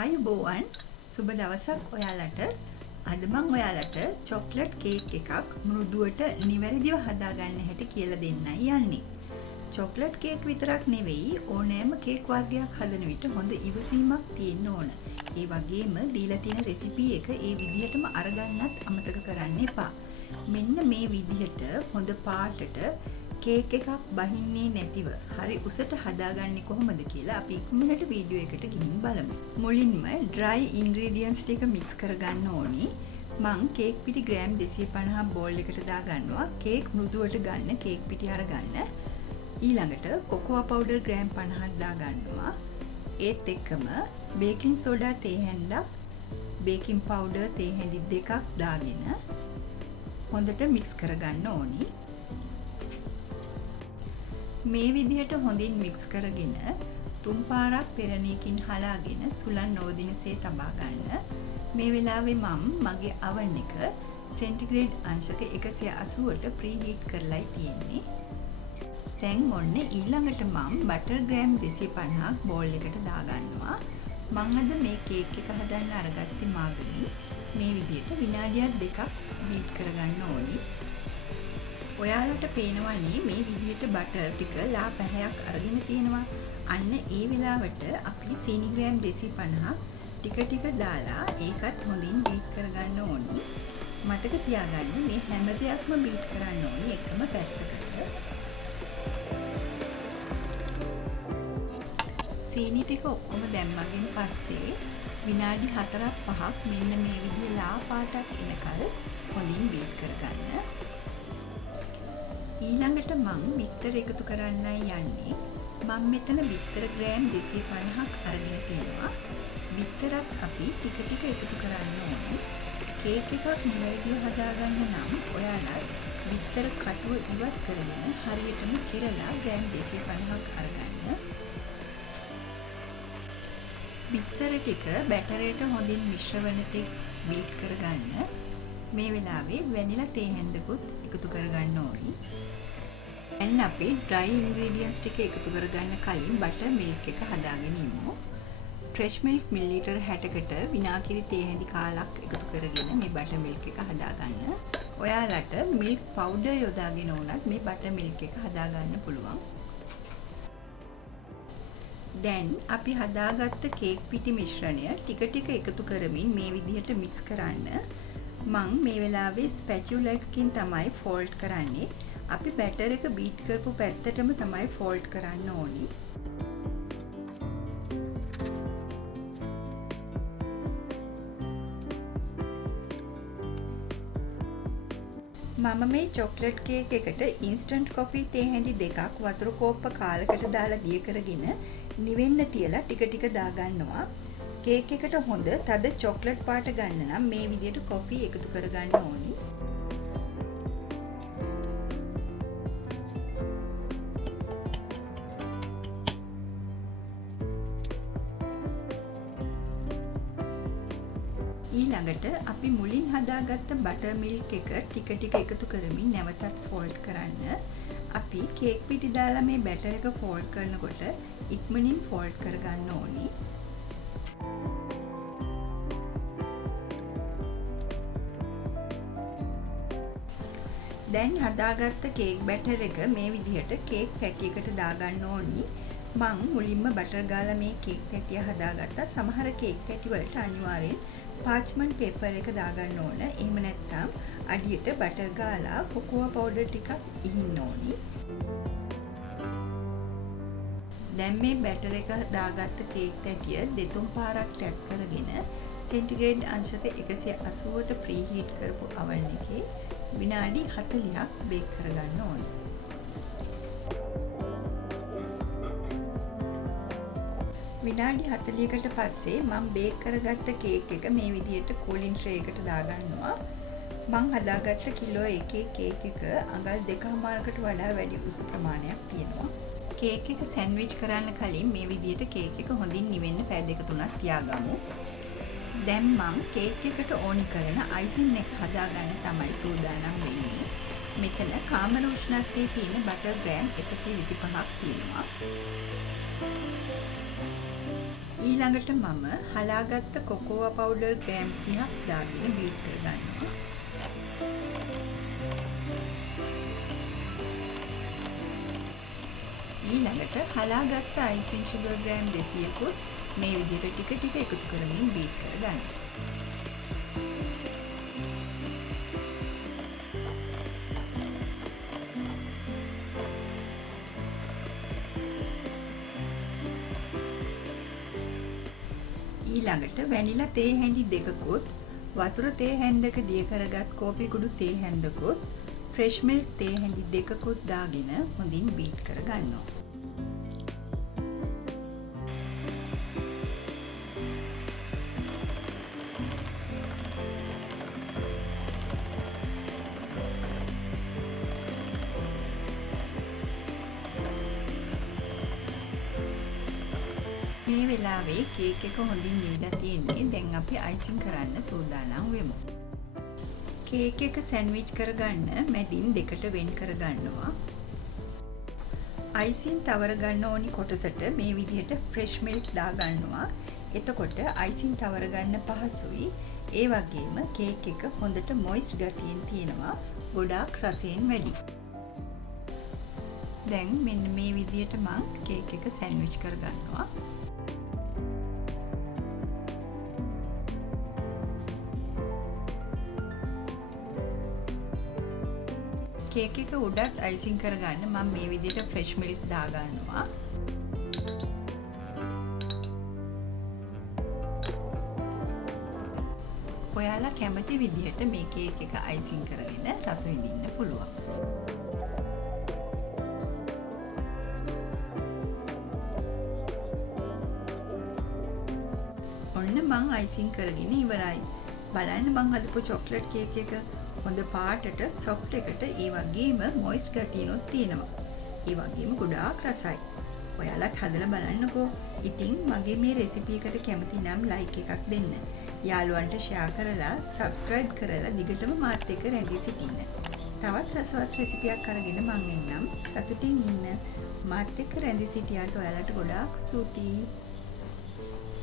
ආයුබෝවන් සුබ දවසක් ඔයාලට. අද මම ඔයාලට චොක්ලට් කේක් එකක් මෘදුවට නිවැරදිව හදාගන්න හැටි කියලා දෙන්නයි යන්නේ. චොක්ලට් කේක් විතරක් නෙවෙයි ඕනෑම කේක් වර්ගයක් හදන විට හොඳ ඉවසීමක් තියෙන්න ඕන. ඒ වගේම දීලා තියෙන රෙසිපි එක ඒ විදිහටම අරගන්නත් අමතක කරන්න එපා. මෙන්න මේ විදිහට හොඳ පාටට කේක් එකක් බහින්නේ නැතිව හරි උසට හදාගන්නේ කොහොමද කියලා අපි ඉක්මනට වීඩියෝ එකට ගිහින් බලමු. මුලින්ම dry ingredients ටික mix කරගන්න ඕනි. මං කේක් පිටි ග්‍රෑම් 250 බෝල් එකට දාගන්නවා. කේක් මෘදුවට ගන්න කේක් පිටි අරගන්න. ඊළඟට කොකෝා පවුඩර් ග්‍රෑම් 50ක් දාගන්නවා. ඒත් එක්කම බේකින් සෝඩා තේ හැන්දක්, බේකින් පවුඩර් තේ හැඳි දෙකක් දාගෙන හොඳට mix කරගන්න ඕනි. මේ විදිහට හොඳින් මික්ස් කරගෙන 3 පාරක් පෙරණියකින් හලාගෙන සුළං නොවදිනසේ තබා ගන්න. මේ වෙලාවේ මම මගේ oven එක සෙන්ටිග්‍රේඩ් අංශක 180ට ප්‍රීහීට් කරලායි තියෙන්නේ. දැන් ඔන්න ඊළඟට මම බටර් ග්‍රෑම් 250ක් බෝල් එකට දාගන්නවා. මම අද මේ කේක් එක හදන්න අරගත්තේ මාගරින්. මේ විදිහට විනාඩියක් දෙකක් හීට් කරගන්න ඕනි. ඔයාලට පේනවනේ මේ විදිහට බටර් ටික ලා පැහැයක් අරගෙන තියෙනවා. අන්න ඒ වෙලාවට අපි සීනි ග්‍රෑම් 250ක් ටික ටික දාලා ඒකත් හොඳින් බීට් කරගන්න ඕනි. මතක තියාගන්න මේ හැම දෙයක්ම බීට් කරන්න ඕනි එකම පැත්තකට. සීනි ටික ඔක්කොම දැම්මගෙන් පස්සේ විනාඩි 4-5ක් මෙන්න මේ විදිහේ ලා පාටක් එනකල් හොඳින් බීට් කරගන්න. ඊළඟට මම බිත්තර එකතු කරන්නයි යන්නේ. මම මෙතන බිත්තර ග්‍රෑම් 250ක් අරගෙන තියෙනවා. බිත්තරත් අපි ටික ටික එකතු කරන්න ඕනේ. කේක් එකක් නිවැරදිව හදාගන්න නම් ඔයාලා බිත්තර කටුව ඉවත් කරගෙන හරියටම කෙරලා ග්‍රෑම් 250ක් අරගන්න. බිත්තර ටික බැටරේට හොඳින් මිශ්‍ර වෙන තෙක් බීට් කරගන්න. මේ වෙලාවේ වැනිලා තේ හැන්දකුත් එකතු කරගන්න ඕනි. දැන් අපි dry ingredients ටික එකතු කරගන්න කලින් butter milk එක හදාගෙන ඉමු. fresh milk මිලිලීටර් 60කට විනාකිරි තේ හැඳි කාලක් එකතු කරගෙන මේ butter milk එක හදාගන්න. ඔයාලට milk powder යොදාගෙන උනත් මේ butter milk එක හදාගන්න පුළුවන්. දැන් අපි හදාගත්ත කේක් පිටි මිශ්‍රණය ටික ටික එකතු කරමින් මේ විදිහට mix කරන්න. මම මේ වෙලාවේ spatula එකකින් තමයි fold කරන්නේ. අපි බැටර් එක බීට් කරපු පැත්තටම තමයි ෆෝල්ඩ් කරන්න ඕනි. මම මේ චොක්ලට් කේක් එකට ඉන්ස්ටන්ට් කොෆි තේ හැඳි දෙකක් වතුර කෝප්ප කාලකට දාලා දිය කරගෙන නිවෙන්න තියලා ටික ටික දාගන්නවා. කේක් එකට හොඳ තද චොක්ලට් පාට ගන්න නම් මේ විදිහට කොෆි එකතු කරගන්න ඕනි. ඊළඟට අපි මුලින් හදාගත්ත බටර් මිල්ක් එක ටික ටික එකතු කරමින් නැවතත් ෆෝල්ඩ් කරන්න. අපි කේක් පිටි දාලා මේ බැටර් එක ෆෝල්ඩ් කරනකොට ඉක්මනින් ෆෝල්ඩ් කරගන්න ඕනි. දැන් හදාගත්ත කේක් බැටර් එක මේ විදිහට කේක් පැටියකට දාගන්න ඕනි. මම මුලින්ම බටර් ගාලා මේ කේක් පැටිය හදාගත්තා. සමහර කේක් පැටි වලට අනිවාර්යෙන් පාච්මන්ට් පේපර් එක දාගන්න ඕන. එහෙම නැත්නම් අඩියට බටර් ගාලා කොකෝා පවුඩර් ටිකක් ඉහින්න ඕනි. දැන් මේ බැටර් එක දාගත්ත කේක් පැටිය 2-3 පාරක් ටැප් කරගෙන සෙන්ටිග්‍රේඩ් අංශක 180ට ප්‍රීහීට් කරපු oven එකේ විනාඩි 40ක් බේක් කරගන්න ඕනේ. විනාඩි 40කට පස්සේ මම බේක් කරගත්ත කේක් එක මේ විදිහට කූලින් ට්‍රේ එකට දාගන්නවා. මම හදාගත්ත කිලෝ එකේ කේක් එක අඟල් 2කමාරකට වඩා වැඩි උස ප්‍රමාණයක් තියෙනවා. කේක් එක සෑන්ඩ්විච් කරන්න කලින් මේ විදිහට කේක් එක හොඳින් නිවෙන්න පැය 2-3ක් තියාගමු. දැන් මම කේක් එකට ඕනි කරන අයිසින් එක හදාගන්න තමයි සූදානම් වෙන්නේ. මෙතන කාමර උෂ්ණත්වයේ තියෙන බටර් ග්‍රෑම් 125ක් තියෙනවා. ඊළඟට මම හලාගත්ත කොකෝවා පවුඩර් ග්‍රෑම් 30ක් දාගෙන බීට් කරගන්නවා. ඊළඟට හලාගත්ත අයිසිං සුගර් ග්‍රෑම් 200කුත් මේ විදිහට ටික ටික එකතු කරමින් බීට් කරගන්න. ඊළඟට වැනිලා තේ හැඳි දෙකකුත් වතුර තේ හැන්දක දිය කරගත් කෝපි කුඩු තේ හැන්දකුත් ෆ්‍රෙෂ් මිල්ක් තේ හැඳි දෙකකුත් දාගෙන හොඳින් බීට් කරගන්නවා. මේ වෙලාවේ කේක් එක හොඳින් නිවිලා තියෙන්නේ. දැන් අපි අයිසිං කරන්න සූදානම් වෙමු. කේක් එක සෑන්ඩ්විච් කරගන්න මැදින් දෙකට වෙන් කරගන්නවා. අයිසිං තවර ගන්න ඕනි කොටසට මේ විදිහට ෆ්‍රෙෂ් මිල්ක් දාගන්නවා. එතකොට අයිසිං තවර ගන්න පහසුයි. ඒ වගේම කේක් එක හොඳට මොයිස්ට් ගතියෙන් තියෙනවා. ගොඩාක් රසයෙන් වැඩි. දැන් මෙන්න මේ විදිහට මම කේක් එක සෑන්ඩ්විච් කරගන්නවා. කේක් එක උඩට අයිසිං කරගන්න මම මේ විදිහට ෆ්‍රෙෂ් මිල්ක් දාගන්නවා. ඔයාලා කැමති විදිහට මේ කේක් එක අයිසිං කරගෙන රස විඳින්න පුළුවන්. ඔන්න මම අයිසිං කරගෙන ඉවරයි. බලන්න මම හදපු චොක්ලට් කේක් එක හොඳ පාටට සොෆ්ට් එකට ඒ වගේම මොයිස්ට් ගතියනොත් තියෙනවා. ඒ වගේම ගොඩාක් රසයි. ඔයාලත් හදලා බලන්නකෝ. ඉතින් මගේ මේ රෙසිපි එකට කැමති නම් ලයික් එකක් දෙන්න. යාළුවන්ට ෂෙයා කරලා සබ්ස්ක්‍රයිබ් කරලා දිගටම මාත් එක්ක රැඳී සිටින්න. තවත් රසවත් රෙසිපියක් අරගෙන මං එන්නම්. සතුටින් ඉන්න. මාත් එක්ක රැඳී සිටියාට ඔයාලට ගොඩාක් ස්තුතියි.